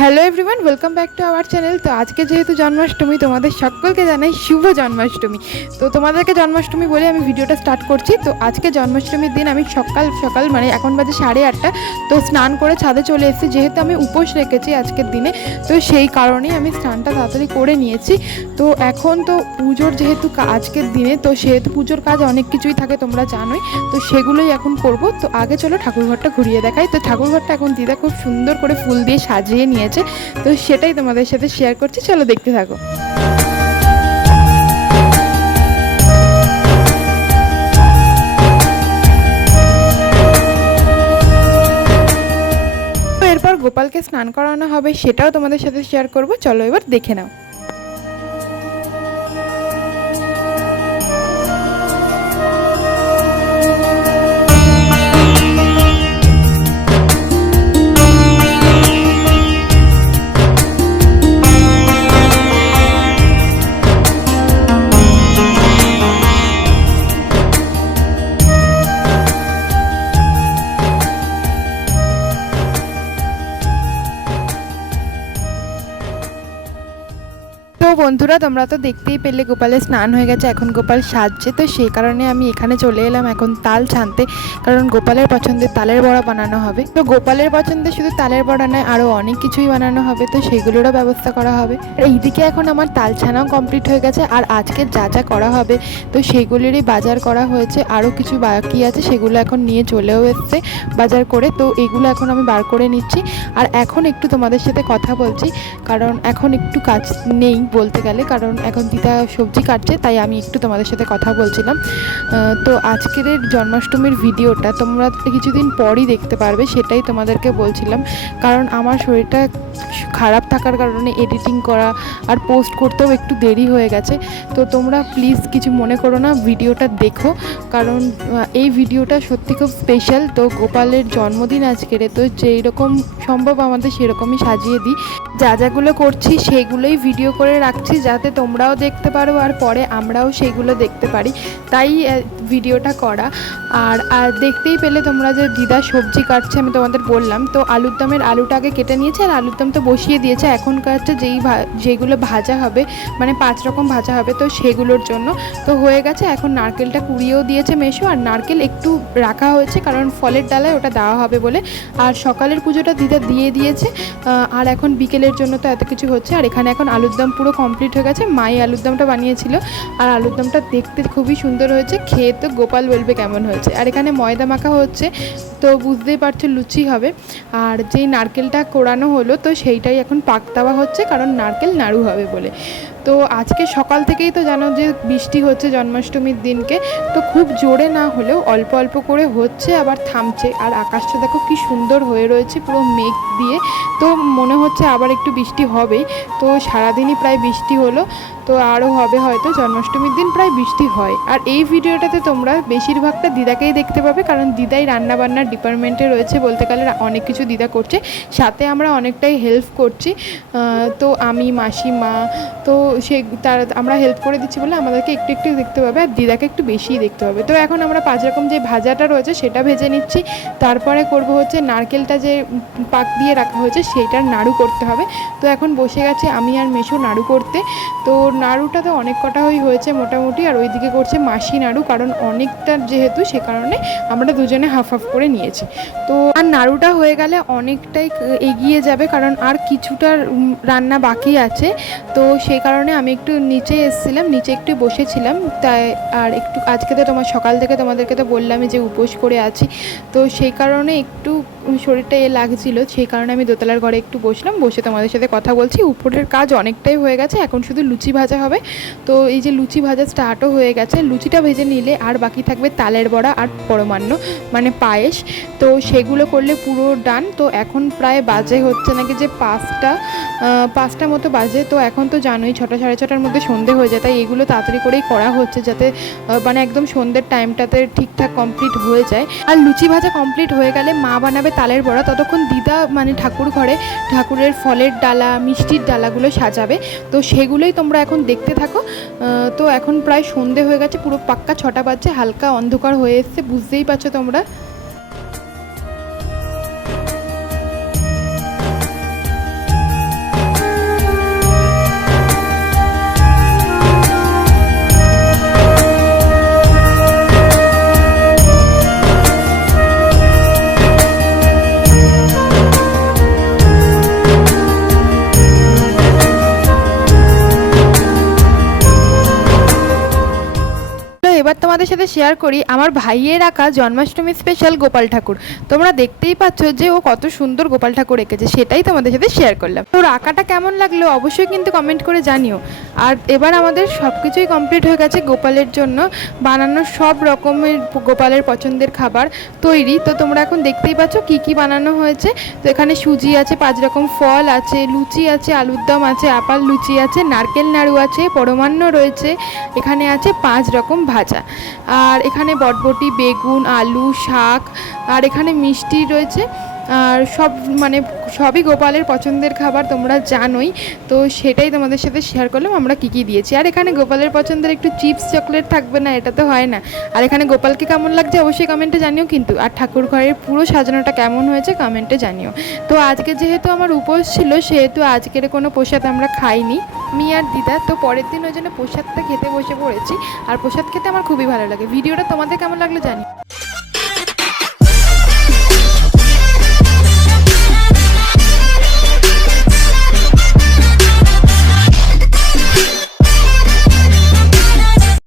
Hello everyone, welcome back to our channel. তো আজকে যেহেতু জন্মাষ্টমী, তোমাদের সকলকে জানাই শুভ জন্মাষ্টমী। তো তোমাদেরকে জন্মাষ্টমী বলে আমি ভিডিওটা স্টার্ট করছি। তো আজকে জন্মাষ্টমীর দিন আমি সকাল সকাল মানে এখন বাজে 8:30, তো স্নান করে ছাদে চলে এসেছি। যেহেতু আমি উপোস রেখেছি আজকের দিনে, তো সেই কারণেই আমি স্নানটা তাড়াতাড়ি করে নিয়েছি। তো এখন তো পুজোর যেহেতু আজকের দিনে, তো সেহেতু পুজোর কাজ অনেক কিছুই থাকে, তোমরা জানোই। তো সেগুলোই এখন করব। তো আগে চলো ঠাকুরঘরটা ঘুরিয়ে দেখাই। তো ঠাকুরঘরটা এখন দিদা খুব সুন্দর করে ফুল দিয়ে সাজিয়ে নিয়েছে, তো সেটাই তোমাদের সাথে শেয়ার করছি। চলো দেখতে থাকো। এরপর গোপালকে স্নান করানো হবে, সেটাও তোমাদের সাথে শেয়ার করব। চলো এবার দেখে নাও। তো বন্ধুরা, তোমরা তো দেখতেই পেলে গোপালের স্নান হয়ে গেছে, এখন গোপাল সাজছে। তো সেই কারণে আমি এখানে চলে এলাম এখন তাল ছানতে, কারণ গোপালের পছন্দের তালের বড়া বানানো হবে। তো গোপালের পছন্দের শুধু তালের বড়া নয়, আরও অনেক কিছুই বানানো হবে, তো সেগুলোরও ব্যবস্থা করা হবে। আর এইদিকে এখন আমার তাল ছানাও কমপ্লিট হয়ে গেছে, আর আজকে যা যা করা হবে তো সেইগুলিরই বাজার করা হয়েছে। আরও কিছু বাকি আছে, সেগুলো এখন নিয়ে চলেও এসছে বাজার করে। তো এগুলো এখন আমি বার করে নিচ্ছি। আর এখন একটু তোমাদের সাথে কথা বলছি, কারণ এখন একটু কাজ নেই বলতে গেলে, কারণ এখন দিদা সবজি কাটছে, তাই আমি একটু তোমাদের সাথে কথা বলছিলাম। তো আজকের জন্মাষ্টমীর ভিডিওটা তোমরা কিছুদিন পরই দেখতে পারবে, সেটাই তোমাদেরকে বলছিলাম। কারণ আমার শরীরটা খারাপ থাকার কারণে এডিটিং করা আর পোস্ট করতেও একটু দেরি হয়ে গেছে। তো তোমরা প্লিজ কিছু মনে করো না, ভিডিওটা দেখো, কারণ এই ভিডিওটা সত্যি খুব স্পেশাল। তো গোপালের জন্মদিন আজকের, তো যেই রকম সম্ভব আমাদের সেরকমই সাজিয়ে দিই। যা যাগুলো করছি সেগুলোই ভিডিও করে রাখছি, যাতে তোমরাও দেখতে পারো আর পরে আমরাও সেগুলো দেখতে পারি, তাই ভিডিওটা করা। আর দেখতেই পেলে তোমরা যে দিদা সবজি কাটছে, আমি তোমাদের বললাম। তো আলুর দমের আলুটা আগে কেটে নিয়েছে, আর আলুর দম তো বসিয়ে দিয়েছে। এখন কাটছে যেইগুলো ভাজা হবে, মানে 5 রকম ভাজা হবে, তো সেগুলোর জন্য তো হয়ে গেছে। এখন নারকেলটা কুড়িয়েও দিয়েছে মেশো, আর নারকেল একটু রাখা হয়েছে কারণ ফলের ডালায় ওটা দেওয়া হবে বলে। আর সকালের পুজোটা দিদা দিয়ে দিয়েছে, আর এখন বিকেলের জন্য তো এত কিছু হচ্ছে। আর এখানে এখন আলুর দম পুরো কমপ্লিট হয়ে গেছে। মাই আলুর দমটা বানিয়েছিল, আর আলুর দমটা দেখতে খুবই সুন্দর হয়েছে, খেয়ে তো গোপাল বলবে কেমন হয়েছে। আর এখানে ময়দা মাখা হচ্ছে, তো বুঝতেই পারছো লুচি হবে। আর যেই নারকেলটা কোড়ানো হলো, তো সেইটাই এখন পাক দেওয়া হচ্ছে, কারণ নারকেল নাড়ু হবে বলে। তো আজকে সকাল থেকেই তো জানো যে বৃষ্টি হচ্ছে জন্মাষ্টমীর দিনকে, তো খুব জোরে না হলেও অল্প অল্প করে হচ্ছে, আবার থামছে। আর আকাশটা দেখো কি সুন্দর হয়ে রয়েছে পুরো মেঘ দিয়ে, তো মনে হচ্ছে আবার একটু বৃষ্টি হবেই। তো সারাদিনই প্রায় বৃষ্টি হলো, তো আরও হবে হয়তো। জন্মাষ্টমীর দিন প্রায় বৃষ্টি হয়। আর এই ভিডিওটাতে তোমরা বেশিরভাগটা দিদাকেই দেখতে পাবে, কারণ দিদাই রান্নাবান্নার ডিপার্টমেন্টে রয়েছে বলতে গেলে, অনেক কিছু দিদা করছে, সাথে আমরা অনেকটাই হেল্প করছি। তো আমি, মাসি, মা, তো আমরা হেল্প করে দিচ্ছি বলে আমাদেরকে একটু একটু দেখতে পাবে, আর দিদাকে একটু বেশিই দেখতে হবে। তো এখন আমরা 5 রকম যে ভাজাটা রয়েছে সেটা ভেজে নিচ্ছি। তারপরে করব হচ্ছে নারকেলটা যে পাক দিয়ে রাখা হয়েছে সেইটার নাড়ু করতে হবে। তো এখন বসে গেছে আমি আর মেশো নাড়ু করতে। তো নাড়ুটা তো অনেক কটাই হয়েছে মোটামুটি, আর ওইদিকে করছে মাসি নাড়ু, কারণ অনেকটা যেহেতু সে কারণে আমরা দুজনে হাফ হাফ করে নিয়েছি। তো আর নাড়ুটা হয়ে গেলে অনেকটাই এগিয়ে যাবে, কারণ আর কিছুটা রান্না বাকি আছে। তো সেই কারণে আমি একটু নিচে এসেছিলাম, নিচে একটু বসেছিলাম। তাই আর একটু আজকে তো সকাল থেকে তোমাদেরকে তো বললামই যে উপোস করে আছি, তো সেই কারণে একটু শরীরটা লাগছিল, সেই কারণে আমি দোতলার ঘরে একটু বসলাম, বসে তোমাদের সাথে কথা বলছি। উপরের কাজ অনেকটাই হয়ে গেছে, এখন শুধু লুচি ভাজা হবে। তো এই যে লুচি ভাজা স্টার্টও হয়ে গেছে, লুচিটা ভেজে নিলে আর বাকি থাকবে তালের বড়া আর পরমান্ন মানে পায়েস, তো সেগুলো করলে পুরো ডান। তো এখন প্রায় বাজে হচ্ছে নাকি যে 5টা মতো বাজে। তো এখন তো জানোই 6টা সাড়ে 6টার মধ্যে সন্ধে হয়ে যায়, তাই এগুলো তাড়াতাড়ি করেই করা হচ্ছে, যাতে মানে একদম সন্ধ্যের টাইমটাতে ঠিকঠাক কমপ্লিট হয়ে যায়। আর লুচি ভাজা কমপ্লিট হয়ে গেলে মা বানাবে তালের বড়া, ততক্ষণ দিদা মানে ঠাকুর ঘরে ঠাকুরের ফলের ডালা, মিষ্টির ডালাগুলো সাজাবে। তো সেগুলোই তোমরা এখন দেখতে থাকো। তো এখন প্রায় সন্ধে হয়ে গেছে, পুরো পাক্কা 6টা বাজছে, হালকা অন্ধকার হয়ে এসছে, বুঝতেই পারছো তোমরা। তোমাদের সাথে শেয়ার করি আমার ভাইয়ের আঁকা জন্মাষ্টমী স্পেশাল গোপাল ঠাকুর। তোমরা দেখতেই পাচ্ছ যে ও কত সুন্দর গোপাল ঠাকুর এঁকেছে, সেটাই তোমাদের সাথে শেয়ার করলাম। তোর আঁকাটা কেমন লাগলো অবশ্যই কিন্তু কমেন্ট করে জানিও। আর এবার আমাদের সব কিছুই কমপ্লিট হয়ে গেছে, গোপালের জন্য বানানো সব রকমের গোপালের পছন্দের খাবার তৈরি। তো তোমরা এখন দেখতেই পাচ্ছ কি কি বানানো হয়েছে। তো এখানে সুজি আছে, 5 রকম ফল আছে, লুচি আছে, আলুর দম আছে, আপাল লুচি আছে, নারকেল নাড়ু আছে, পরমান্ন রয়েছে, এখানে আছে 5 রকম ভাজা, আর এখানে বটবটি, বেগুন, আলু, শাক, আর এখানে মিষ্টি রয়েছে। আর সব মানে সবই গোপালের পছন্দের খাবার, তোমরা জানোই। তো সেটাই তোমাদের সাথে শেয়ার করলাম আমরা কী কী দিয়েছি। আর এখানে গোপালের পছন্দের একটু চিপস চকলেট থাকবে না, এটা তো হয় না। আর এখানে গোপালকে কেমন লাগছে অবশ্যই কমেন্টে জানিও কিন্তু। আর ঠাকুর ঘরের পুরো সাজানোটা কেমন হয়েছে কমেন্টে জানিও। তো আজকে যেহেতু আমার উপোস ছিল সেহেতু আজকের কোনো প্রসাদ আমরা খাইনি আমি আর দিদা। তো পরের দিন ওই জন্য প্রসাদটা খেতে বসে পড়েছি। আর প্রসাদ খেতে আমার খুবই ভালো লাগে। ভিডিওটা তোমাদের কেমন লাগলো জানি।